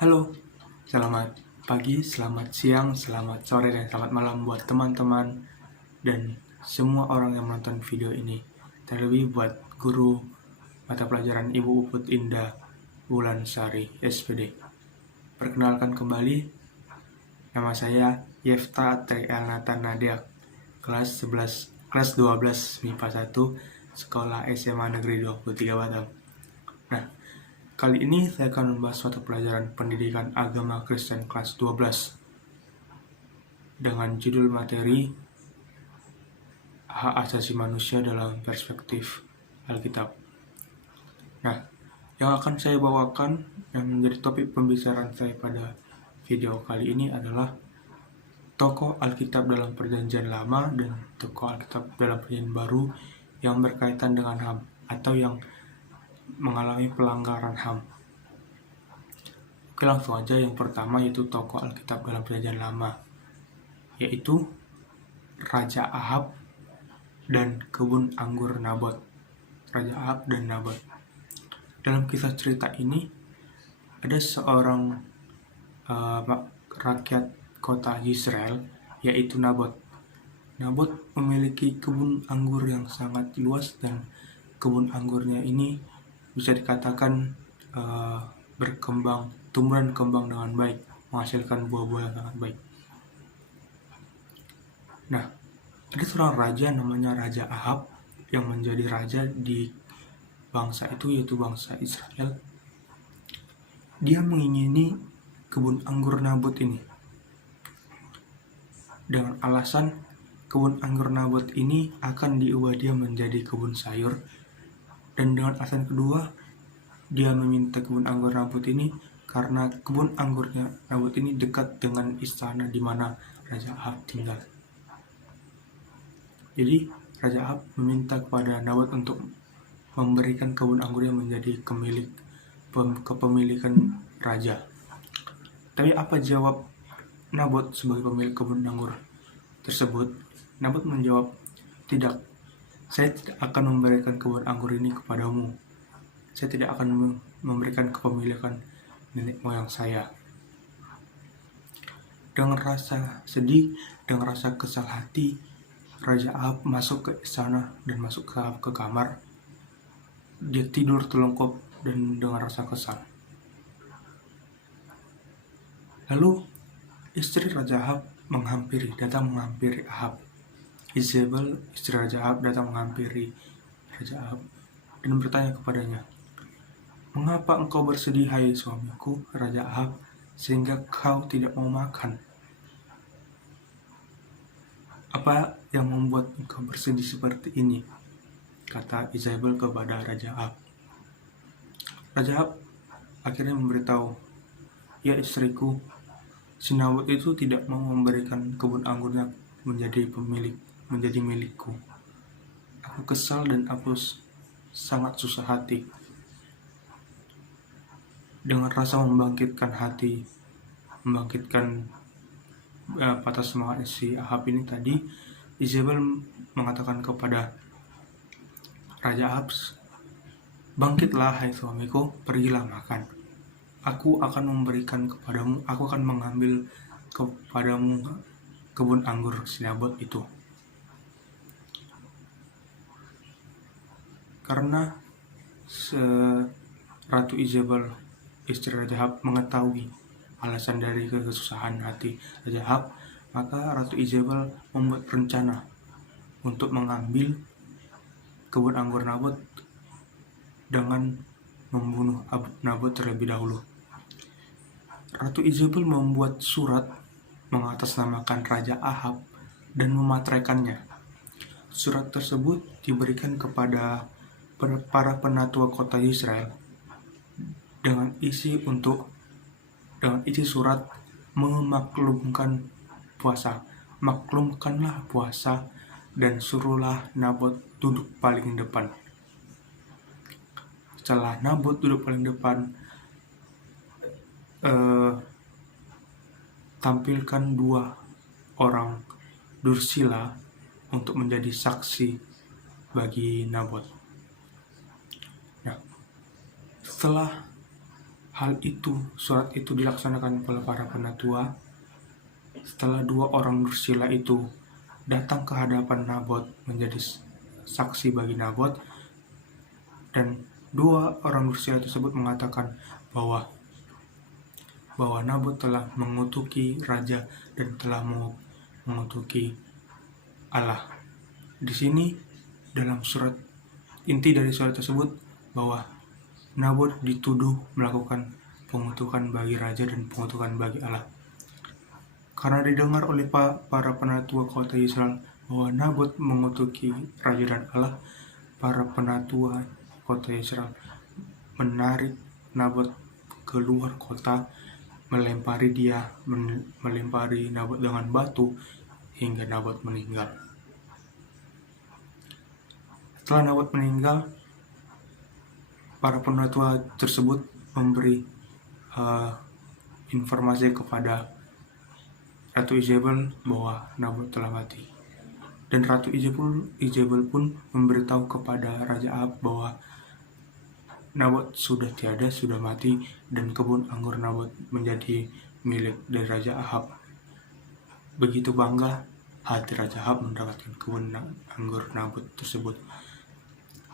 Halo, selamat pagi, selamat siang, selamat sore, dan selamat malam buat teman-teman dan semua orang yang menonton video ini. Terlebih buat guru mata pelajaran Ibu Puput Indah Wulansari, SPD. Perkenalkan kembali, nama saya Yefta Trianata Nadia, kelas 12 MIPA 1, Sekolah SMA Negeri 23 Batam. Nah, kali ini saya akan membahas suatu pelajaran pendidikan agama Kristen kelas 12 dengan judul materi Hak Asasi Manusia dalam Perspektif Alkitab. Nah, yang akan saya bawakan yang menjadi topik pembicaraan saya pada video kali ini adalah tokoh Alkitab dalam Perjanjian Lama dan tokoh Alkitab dalam Perjanjian Baru yang berkaitan dengan HAM atau yang mengalami pelanggaran HAM. Oke, langsung aja. Yang pertama yaitu tokoh Alkitab dalam Perjanjian Lama, yaitu Raja Ahab dan kebun anggur Nabot. Raja Ahab dan Nabot. Dalam kisah cerita ini ada seorang rakyat kota Israel, yaitu Nabot. Nabot memiliki kebun anggur yang sangat luas dan kebun anggurnya ini bisa dikatakan tumbuh dan kembang dengan baik, menghasilkan buah-buah yang sangat baik. Nah, ada seorang raja namanya Raja Ahab yang menjadi raja di bangsa itu, yaitu bangsa Israel. Dia mengingini kebun anggur Nabot ini dengan alasan kebun anggur Nabot ini akan diubah dia menjadi kebun sayur, dan dengan alasan kedua dia meminta kebun anggur Nabot ini karena kebun anggurnya Nabot ini dekat dengan istana di mana Raja Ahab tinggal. Jadi Raja Ahab meminta kepada Nabot untuk memberikan kebun anggurnya menjadi kepemilikan raja. Tapi apa jawab Nabot sebagai pemilik kebun anggur tersebut? Nabot menjawab, "Tidak, saya tidak akan memberikan kebun anggur ini kepadamu. Saya tidak akan memberikan kepemilikan nenek moyang saya." Dengan rasa sedih, dengan rasa kesal hati, Raja Ahab masuk ke istana dan masuk ke kamar. Dia tidur telungkup dan dengan rasa kesal. Lalu istri Raja Ahab datang menghampiri Ahab. Izebel, istri Raja Ahab, datang menghampiri Raja Ahab dan bertanya kepadanya, "Mengapa engkau bersedih, hai suamiku, Raja Ahab, sehingga kau tidak mau makan? Apa yang membuat engkau bersedih seperti ini?" kata Izebel kepada Raja Ahab. Raja Ahab akhirnya memberitahu, "Ya istriku, si Nabot itu tidak mau memberikan kebun anggurnya menjadi milikku. Aku kesal dan aku sangat susah hati." Dengan rasa membangkitkan patah semangat si Ahab ini tadi, Izebel mengatakan kepada Raja Ahab, "Bangkitlah hai suamiku, pergilah makan. Aku akan memberikan kepadamu, aku akan mengambil kepadamu kebun anggur si Nabot itu." Karena Ratu Izebel, istri Raja Ahab, mengetahui alasan dari kesusahan hati Raja Ahab, maka Ratu Izebel membuat rencana untuk mengambil kebun anggur Nabot dengan membunuh Nabot terlebih dahulu. Ratu Izebel membuat surat mengatasnamakan Raja Ahab dan memateraikannya. Surat tersebut diberikan kepada para penatua kota Israel dengan isi surat memaklumkan puasa. Maklumkanlah puasa dan suruhlah Nabot duduk paling depan. Setelah Nabot duduk paling depan, tampilkan 2 orang dursila untuk menjadi saksi bagi Nabot. Nah, setelah surat itu dilaksanakan oleh para penatua. Setelah 2 orang bersila itu datang ke hadapan Nabot menjadi saksi bagi Nabot, dan 2 orang bersila tersebut mengatakan bahwa Nabot telah mengutuki raja dan telah mengutuki Allah. Di sini dalam surat, inti dari surat tersebut bahwa Nabot dituduh melakukan pengutukan bagi raja dan pengutukan bagi Allah. Karena didengar oleh para penatua kota Israel bahwa Nabot mengutuki raja dan Allah, para penatua kota Israel menarik Nabot keluar kota, melempari Nabot dengan batu hingga Nabot meninggal. Setelah Nabot meninggal, para penatua tersebut memberi informasi kepada Ratu Izebel bahwa Nabot telah mati. Dan Ratu Izebel pun memberitahu kepada Raja Ahab bahwa Nabot sudah tiada, sudah mati, dan kebun anggur Nabot menjadi milik dari Raja Ahab. Begitu bangga hati Raja Ahab mendapatkan kebun anggur Nabot tersebut.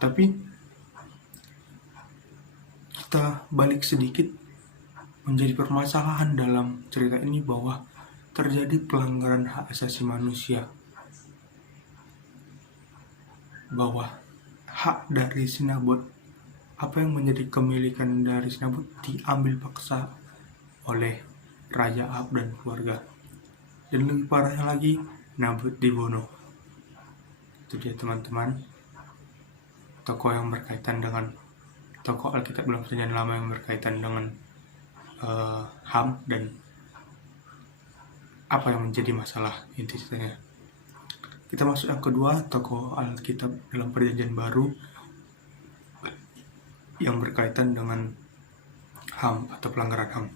Tapi kita balik sedikit, menjadi permasalahan dalam cerita ini bahwa terjadi pelanggaran hak asasi manusia, bahwa hak dari si Nabot, apa yang menjadi kemilikan dari si Nabot, diambil paksa oleh Raja Ahab dan keluarga. Dan lebih parahnya lagi, Nabot dibunuh. Itu dia teman-teman, tokoh yang berkaitan dengan tokoh Alkitab dalam Perjanjian Lama yang berkaitan dengan HAM dan apa yang menjadi masalah inti ceritanya. Kita masuk yang kedua, tokoh Alkitab dalam Perjanjian Baru yang berkaitan dengan HAM atau pelanggaran HAM.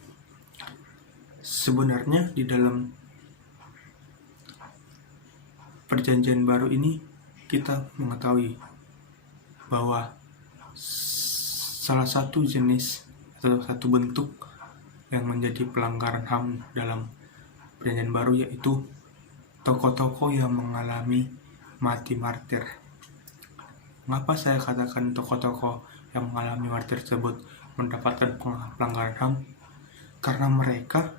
Sebenarnya di dalam Perjanjian Baru ini kita mengetahui bahwa salah satu jenis atau satu bentuk yang menjadi pelanggaran HAM dalam Perjanjian Baru yaitu tokoh-tokoh yang mengalami mati martir. Mengapa saya katakan tokoh-tokoh yang mengalami martir tersebut mendapatkan pelanggaran HAM? Karena mereka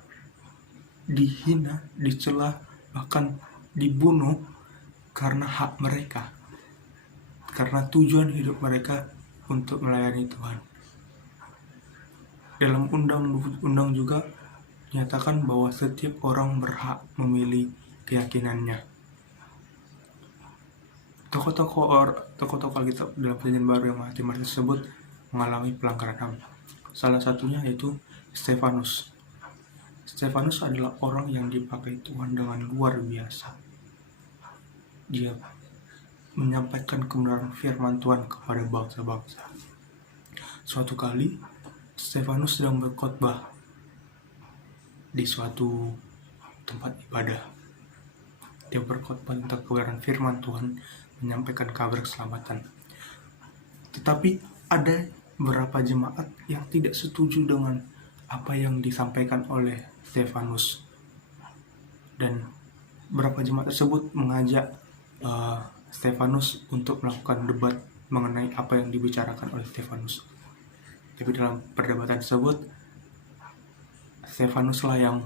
dihina, dicela, bahkan dibunuh karena hak mereka, karena tujuan hidup mereka untuk melayani Tuhan. Dalam undang-undang juga dinyatakan bahwa setiap orang berhak memilih keyakinannya. Tokoh-tokoh Alkitab dalam Perjanjian Baru yang mati martir tersebut mengalami pelanggaran HAM. Salah satunya yaitu Stefanus. Stefanus adalah orang yang dipakai Tuhan dengan luar biasa. Dia menyampaikan kebenaran firman Tuhan kepada bangsa-bangsa. Suatu kali Stefanus sedang berkhotbah di suatu tempat ibadah. Dia berkhotbah tentang kebenaran firman Tuhan, menyampaikan kabar keselamatan. Tetapi ada beberapa jemaat yang tidak setuju dengan apa yang disampaikan oleh Stefanus, dan beberapa jemaat tersebut mengajak Stefanus untuk melakukan debat mengenai apa yang dibicarakan oleh Stefanus. Tapi dalam perdebatan tersebut, Stefanuslah yang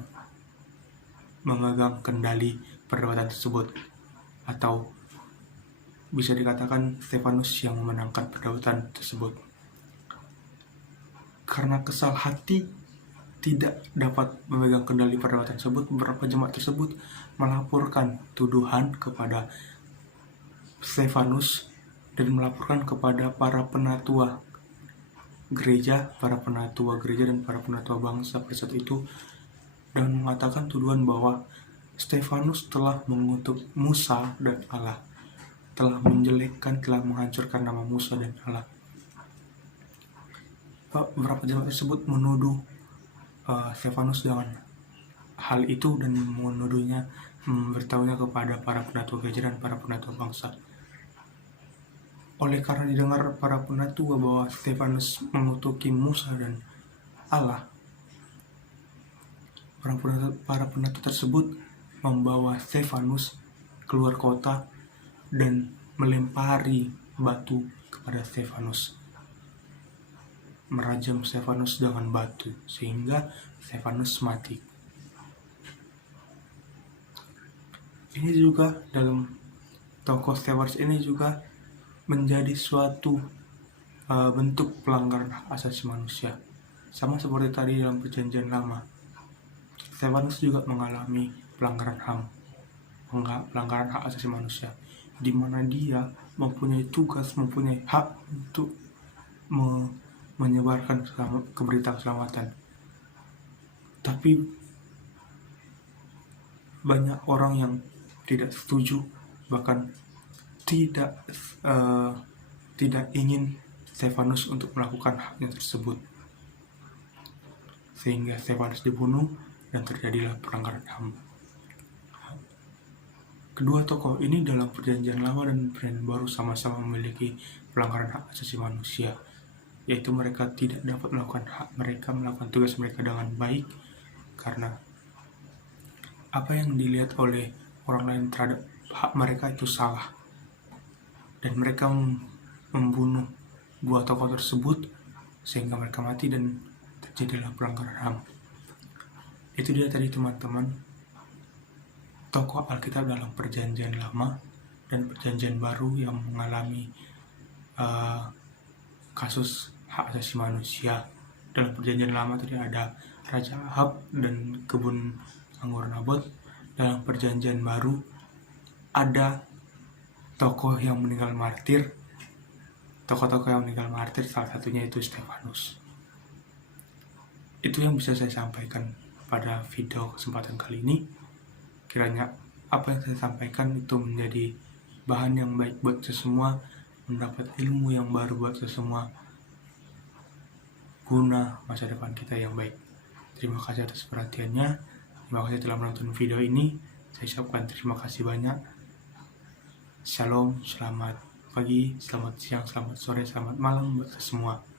memegang kendali perdebatan tersebut, atau bisa dikatakan Stefanus yang memenangkan perdebatan tersebut. Karena kesal hati tidak dapat memegang kendali perdebatan tersebut, beberapa jemaat tersebut melaporkan tuduhan kepada Stefanus dan melaporkan kepada para penatua gereja dan para penatua bangsa pada saat itu, dan mengatakan tuduhan bahwa Stefanus telah mengutuk Musa dan Allah, telah menjelekkan, telah menghancurkan nama Musa dan Allah. Beberapa jemaat tersebut menuduh Stefanus dengan hal itu dan menuduhnya, memberitahunya kepada para penatua gereja dan para penatua bangsa. Oleh karena didengar para penatua bahwa Stefanus mengutuki Musa dan Allah, para penentu tersebut membawa Stefanus keluar kota dan melempari batu kepada Stefanus, merajam Stefanus dengan batu sehingga Stefanus mati. Ini juga dalam tokoh Stefanus ini juga menjadi suatu bentuk pelanggaran hak asasi manusia, sama seperti tadi dalam perjanjian lama. Stefanus juga mengalami pelanggaran pelanggaran hak asasi manusia, di mana dia mempunyai tugas, mempunyai hak untuk menyebarkan keberita keselamatan. Tapi banyak orang yang tidak setuju, bahkan tidak ingin Stefanus untuk melakukan haknya tersebut, sehingga Stefanus dibunuh dan terjadilah pelanggaran HAM. Kedua tokoh ini dalam perjanjian lama dan perjanjian baru sama-sama memiliki pelanggaran hak asasi manusia, yaitu mereka tidak dapat melakukan hak mereka, melakukan tugas mereka dengan baik, karena apa yang dilihat oleh orang lain terhadap hak mereka itu salah, dan mereka membunuh dua tokoh tersebut sehingga mereka mati dan terjadilah pelanggaran HAM. Itu dia tadi teman-teman, tokoh Alkitab dalam perjanjian lama dan perjanjian baru yang mengalami kasus hak asasi manusia. Dalam perjanjian lama tadi ada Raja Ahab dan kebun anggur Nabot. Dalam perjanjian baru ada tokoh yang meninggal martir. Tokoh-tokoh yang meninggal martir, salah satunya itu Stefanus. Itu yang bisa saya sampaikan pada video kesempatan kali ini. Kiranya apa yang saya sampaikan itu menjadi bahan yang baik buat semua, mendapat ilmu yang baru buat semua, guna masa depan kita yang baik. Terima kasih atas perhatiannya. Terima kasih telah menonton video ini. Saya ucapkan terima kasih banyak. Shalom, selamat pagi, selamat siang, selamat sore, selamat malam buat semua.